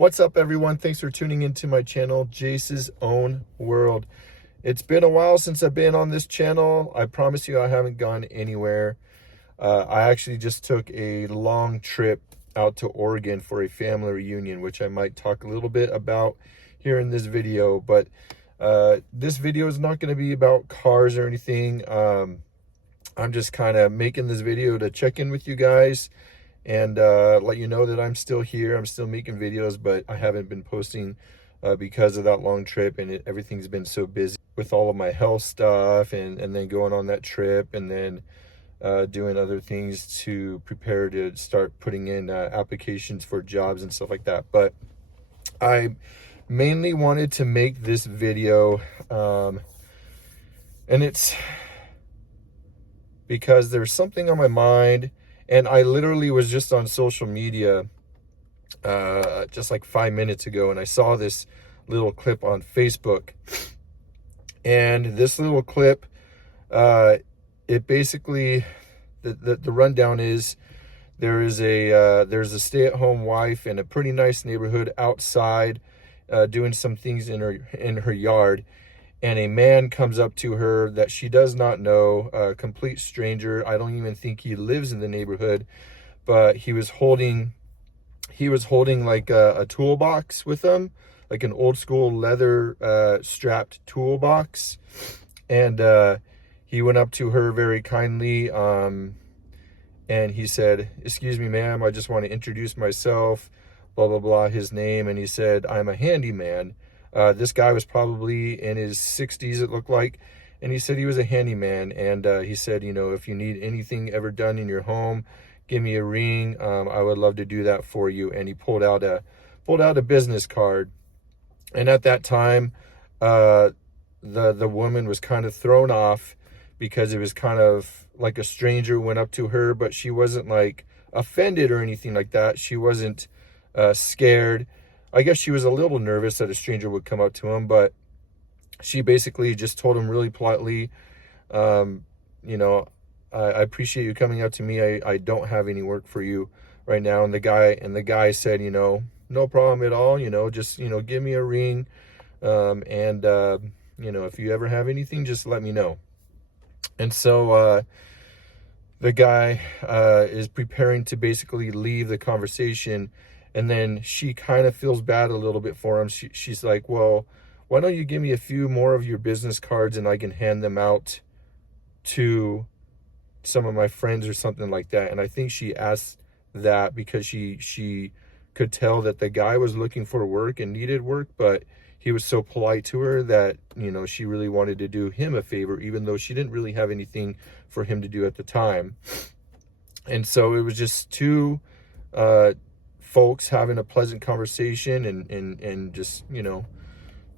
What's up, everyone? Thanks for tuning into my channel, Jace's Own World. It's been a while since I've been on this channel. I promise you I haven't gone anywhere. I actually just took a long trip out to Oregon for a family reunion, which I might talk a little bit about here in this video. But this video is not going to be about cars or anything. I'm just kind of making this video to check in with you guys and let you know that I'm still here. I'm still making videos, but I haven't been posting because of that long trip, and everything's been so busy with all of my health stuff and then going on that trip, and then doing other things to prepare to start putting in applications for jobs and stuff like that. But I mainly wanted to make this video, and it's because there's something on my mind. And I literally was just on social media just like 5 minutes ago, and I saw this little clip on Facebook. And this little clip, it basically, the rundown is, there's a stay-at-home wife in a pretty nice neighborhood outside doing some things in her yard. And a man comes up to her that she does not know, a complete stranger. I don't even think he lives in the neighborhood, but he was holding like a toolbox with him, like an old school leather strapped toolbox. And he went up to her very kindly, and he said, "Excuse me, ma'am, I just want to introduce myself," blah, blah, blah, his name. And he said, "I'm a handyman." This guy was probably in his 60s, it looked like. And he said he was a handyman. And he said, you know, if you need anything ever done in your home, give me a ring. I would love to do that for you. And he pulled out a business card. And at that time, the woman was kind of thrown off, because it was kind of like a stranger went up to her, but she wasn't like offended or anything like that. She wasn't scared. I guess she was a little nervous that a stranger would come up to him, but she basically just told him really politely, you know, I appreciate you coming out to me. I don't have any work for you right now. And the guy said, you know, no problem at all. You know, just, you know, give me a ring. And you know, if you ever have anything, just let me know. And so the guy is preparing to basically leave the conversation. And then she kind of feels bad a little bit for him. She's like, well, why don't you give me a few more of your business cards and I can hand them out to some of my friends or something like that. And I think she asked that because she could tell that the guy was looking for work and needed work, but he was so polite to her that, you know, she really wanted to do him a favor, even though she didn't really have anything for him to do at the time. And so it was just two folks having a pleasant conversation, and just, you know,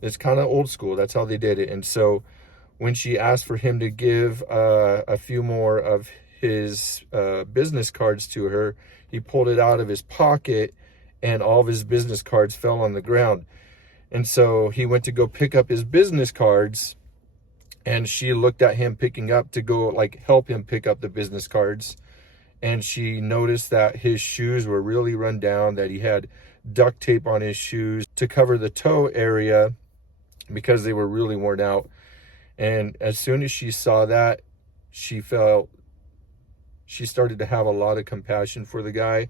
it's kind of old school. That's how they did it. And so when she asked for him to give a few more of his business cards to her, he pulled it out of his pocket, and all of his business cards fell on the ground. And so he went to go pick up his business cards, and she looked at him picking up to go like help him pick up the business cards. And she noticed that his shoes were really run down, that he had duct tape on his shoes to cover the toe area because they were really worn out. And as soon as she saw that, she started to have a lot of compassion for the guy.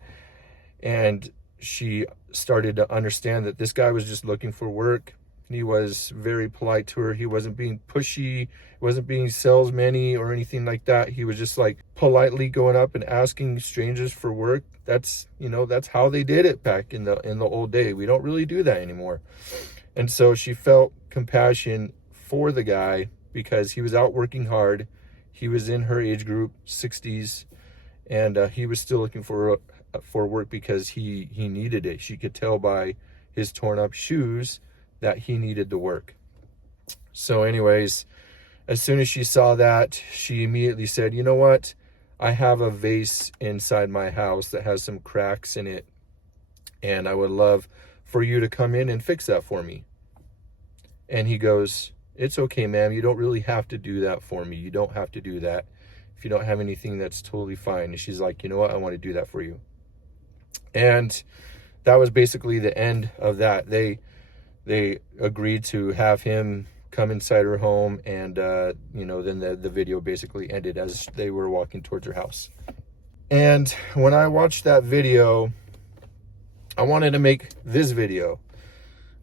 And she started to understand that this guy was just looking for work. He was very polite to her. He wasn't being pushy, wasn't being salesman-y or anything like that. He was just like politely going up and asking strangers for work. That's, you know, that's how they did it back in the old day. We don't really do that anymore. And so she felt compassion for the guy because he was out working hard. He was in her age group, 60s, and he was still looking for work because he needed it. She could tell by his torn up shoes that he needed the work. So anyways, as soon as she saw that, she immediately said, you know what? I have a vase inside my house that has some cracks in it, and I would love for you to come in and fix that for me. And he goes, it's okay, ma'am. You don't really have to do that for me. You don't have to do that. If you don't have anything, that's totally fine. And she's like, you know what? I want to do that for you. And that was basically the end of that. They agreed to have him come inside her home, and then the video basically ended as they were walking towards her house. And when I watched that video, I wanted to make this video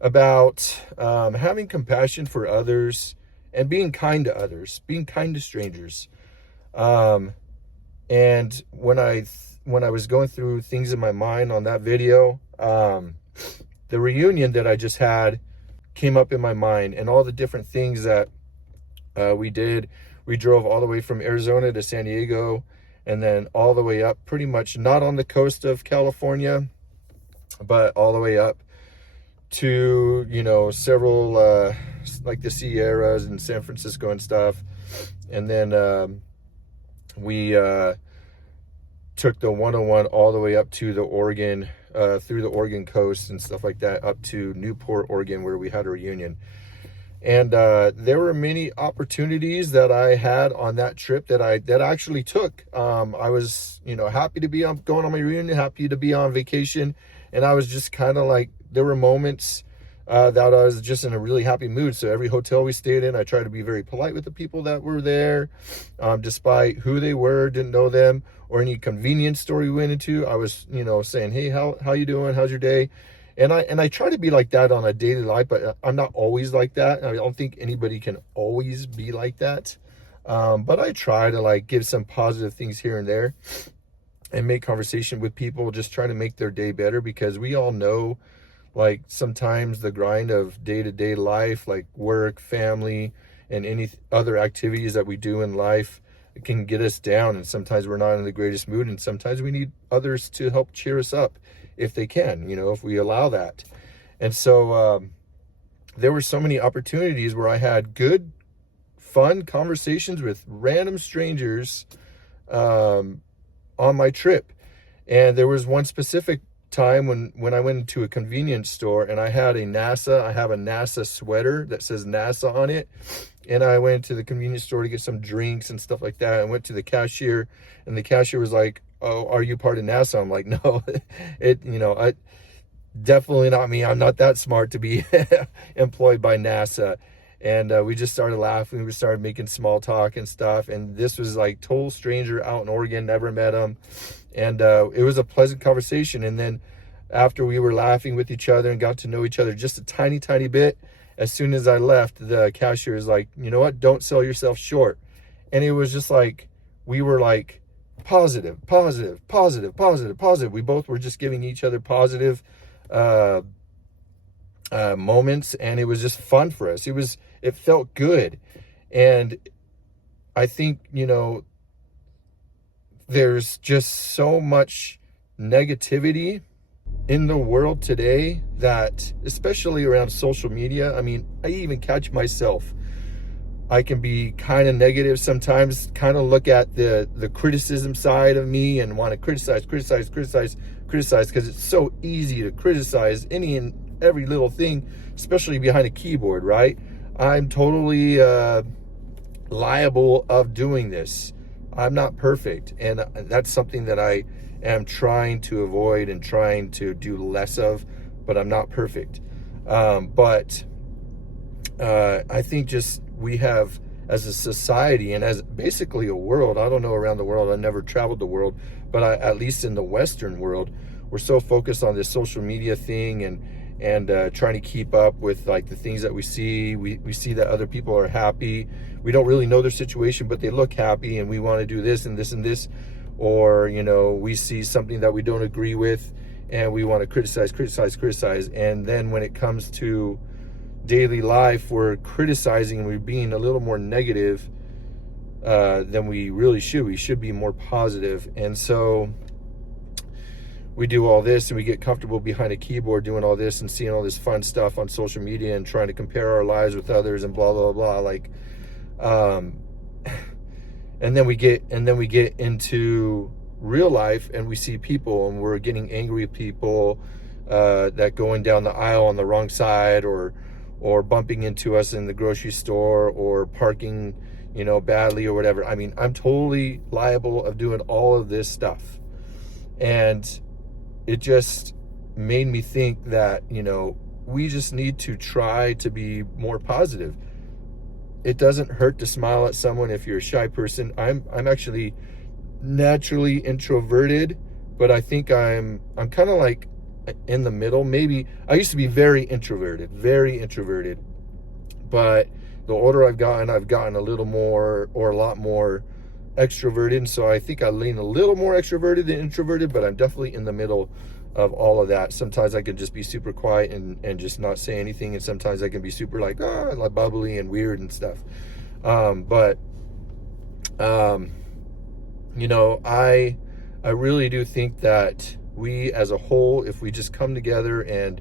about having compassion for others and being kind to others, being kind to strangers. And when I was going through things in my mind on that video, the reunion that I just had came up in my mind, and all the different things that we did. We drove all the way from Arizona to San Diego, and then all the way up, pretty much not on the coast of California, but all the way up to, several, like the Sierras and San Francisco and stuff. And then we took the 101 all the way up to the Oregon, through the Oregon coast and stuff like that, up to Newport, Oregon, where we had a reunion. And there were many opportunities that I had on that trip that I actually took. I was, happy to be going on my reunion, happy to be on vacation. And I was just kind of like, there were moments that I was just in a really happy mood. So every hotel we stayed in, I tried to be very polite with the people that were there, despite who they were, didn't know them, or any convenience store we went into. I was, saying, hey, how you doing? How's your day? And I try to be like that on a daily life, but I'm not always like that. I don't think anybody can always be like that. But I try to like give some positive things here and there and make conversation with people, just trying to make their day better, because we all know, like, sometimes the grind of day-to-day life, like work, family, and any other activities that we do in life, it can get us down. And sometimes we're not in the greatest mood, and sometimes we need others to help cheer us up if they can, if we allow that. And so there were so many opportunities where I had good, fun conversations with random strangers on my trip. And there was one specific time when I went into a convenience store, and I have a NASA sweater that says NASA on it. And I went to the convenience store to get some drinks and stuff like that. I went to the cashier, and the cashier was like, oh, are you part of NASA? I'm like, no, I definitely not me. I'm not that smart to be employed by NASA. And we just started laughing. We started making small talk and stuff. And this was like total stranger out in Oregon, never met him. And it was a pleasant conversation. And then after we were laughing with each other and got to know each other just a tiny, tiny bit, as soon as I left, the cashier is like, you know what? Don't sell yourself short. And it was just like, we were like, positive. We both were just giving each other positive moments, and it was just fun for us. It felt good. And I think, there's just so much negativity in the world today, that especially around social media, I mean, I even catch myself. I can be kind of negative sometimes, kind of look at the criticism side of me and want to criticize, because it's so easy to criticize any and every little thing, especially behind a keyboard, right? I'm totally liable of doing this. I'm not perfect, and that's something that I am trying to avoid and trying to do less of, but I'm not perfect. But I think just we have, as a society and as basically a world, I don't know around the world, I've never traveled the world, but at least in the Western world, we're so focused on this social media thing and trying to keep up with like the things that we see. We see that other people are happy. We don't really know their situation, but they look happy, and we want to do this and this and this. Or, we see something that we don't agree with, and we want to criticize. And then when it comes to daily life, we're criticizing and we're being a little more negative than we really should. We should be more positive. And so we do all this, and we get comfortable behind a keyboard doing all this and seeing all this fun stuff on social media and trying to compare our lives with others and blah blah blah, like and then we get into real life, and we see people, and we're getting angry at people that going down the aisle on the wrong side, or bumping into us in the grocery store, or parking badly or whatever. I mean, I'm totally liable of doing all of this stuff. And it just made me think that, you know, we just need to try to be more positive. It doesn't hurt to smile at someone if you're a shy person. I'm actually naturally introverted, but I think I'm kind of like in the middle. Maybe I used to be very introverted, but the older I've gotten a little more, or a lot more, extroverted. So I think I lean a little more extroverted than introverted, but I'm definitely in the middle of all of that. Sometimes I can just be super quiet and just not say anything, and sometimes I can be super like bubbly and weird and stuff. But you know, I really do think that we as a whole, if we just come together and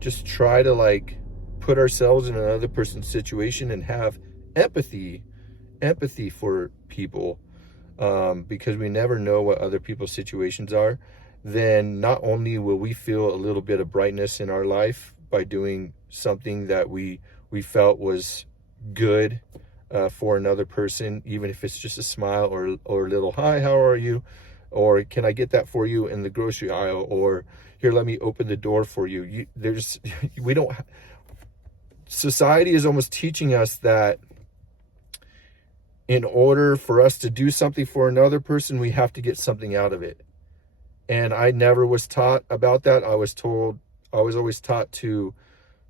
just try to like put ourselves in another person's situation and have empathy for people, because we never know what other people's situations are, then not only will we feel a little bit of brightness in our life by doing something that we felt was good for another person, even if it's just a smile or a little hi, how are you, or can I get that for you in the grocery aisle, or here, let me open the door for you. We don't. Society is almost teaching us that in order for us to do something for another person, we have to get something out of it. And I never was taught about that. I was always taught to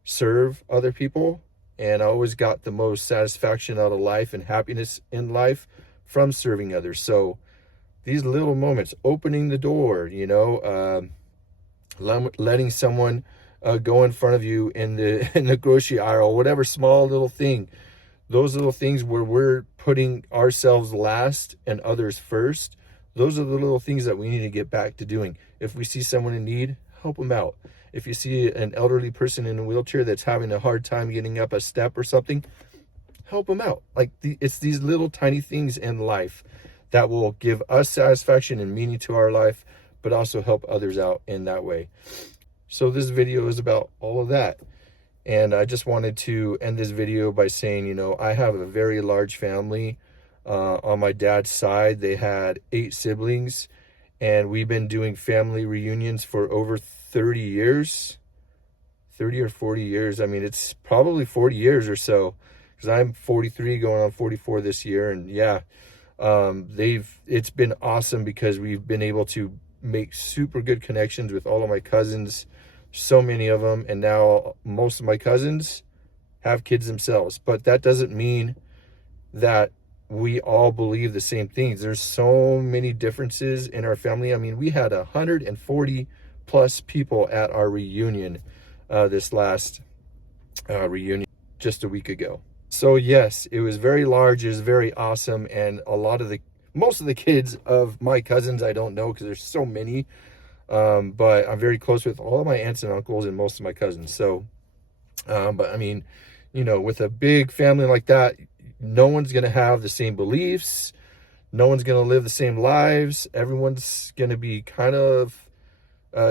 serve other people, and I always got the most satisfaction out of life and happiness in life from serving others. So these little moments, opening the door, you know, letting someone go in front of you in the grocery aisle, whatever small little thing, those little things where we're putting ourselves last and others first, those are the little things that we need to get back to doing. If we see someone in need, help them out. If you see an elderly person in a wheelchair that's having a hard time getting up a step or something, help them out. Like it's these little tiny things in life that will give us satisfaction and meaning to our life, but also help others out in that way. So this video is about all of that. And I just wanted to end this video by saying, you know, I have a very large family. On my dad's side, they had 8 siblings, and we've been doing family reunions for over 30 years, 30 or 40 years. I mean, it's probably 40 years or so, because I'm 43 going on 44 this year. And yeah, it's been awesome because we've been able to make super good connections with all of my cousins, so many of them. And now most of my cousins have kids themselves, but that doesn't mean that we all believe the same things. There's so many differences in our family. I mean, we had 140 plus people at our reunion, this last reunion just a week ago. So yes, it was very large, it was very awesome, and most of the kids of my cousins I don't know because there's so many, but I'm very close with all of my aunts and uncles and most of my cousins. So but I mean, you know, with a big family like that, no one's going to have the same beliefs. No one's going to live the same lives. Everyone's going to be kind of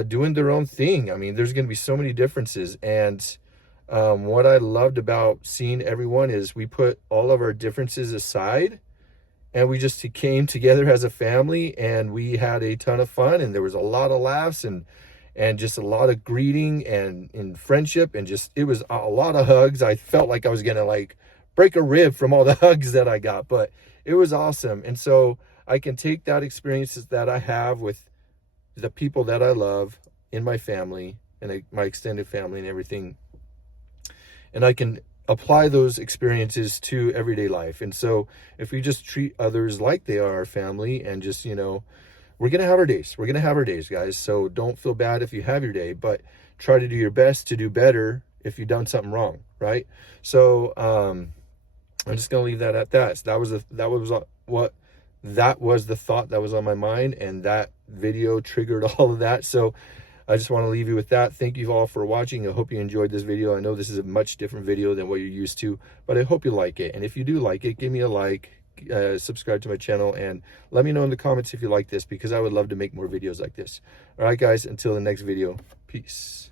doing their own thing. I mean, there's going to be so many differences. And what I loved about seeing everyone is we put all of our differences aside, and we just came together as a family, and we had a ton of fun, and there was a lot of laughs and just a lot of greeting and friendship, and just, it was a lot of hugs. I felt like I was going to like break a rib from all the hugs that I got, but it was awesome. And so I can take that experiences that I have with the people that I love in my family and my extended family and everything, and I can apply those experiences to everyday life. And so if we just treat others like they are our family, and just, you know, we're going to have our days, guys. So don't feel bad if you have your day, but try to do your best to do better if you've done something wrong, right? So I'm just going to leave that at that. So that was the thought that was on my mind, and that video triggered all of that. So I just want to leave you with that. Thank you all for watching. I hope you enjoyed this video. I know this is a much different video than what you're used to, but I hope you like it. And if you do like it, give me a like, subscribe to my channel, and let me know in the comments if you like this, because I would love to make more videos like this. All right, guys, until the next video, peace.